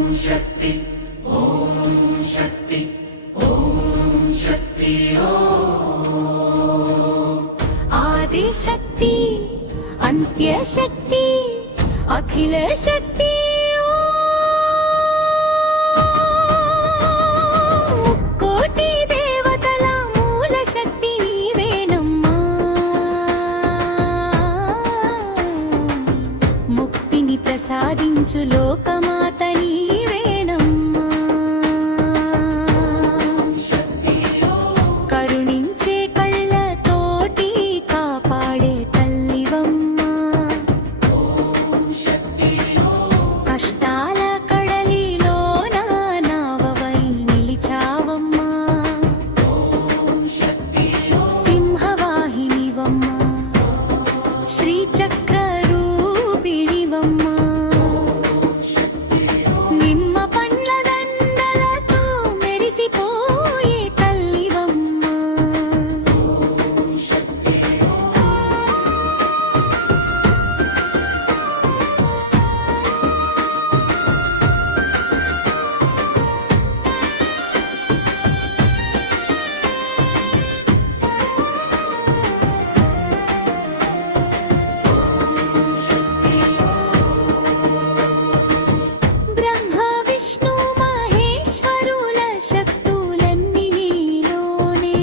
शक्ति ॐ शक्ति ॐ शक्ति आदिशक्ति अन्त्यशक्ति अखिल शक्ति कोटि देवतल मूल शक्ति नीवेनम्मा मुक्तिनि प्रसादिंचु लोकमात नीवेनम्मा करुणिंचे कళ్ళతోటి కాపాడే తల్లివమ్మ కష్టాల కడలిలోన నావవై నిలిచావమ్మ సింహవాహినివమ్మ శ్రీచక్ర రూపిణివమ్మ నిమ్మ పండ్ల దండలతో మెరిసిపోయే తల్లివమ్మ బ్రహ్మ విష్ణు మహేశ్వరుల శక్తులన్నీ నీలోనే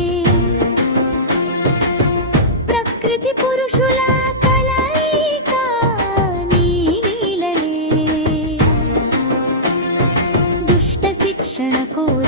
ప్రకృతి పురుషుల కలయిక నీలలే దుష్ట శిక్షణ కోరి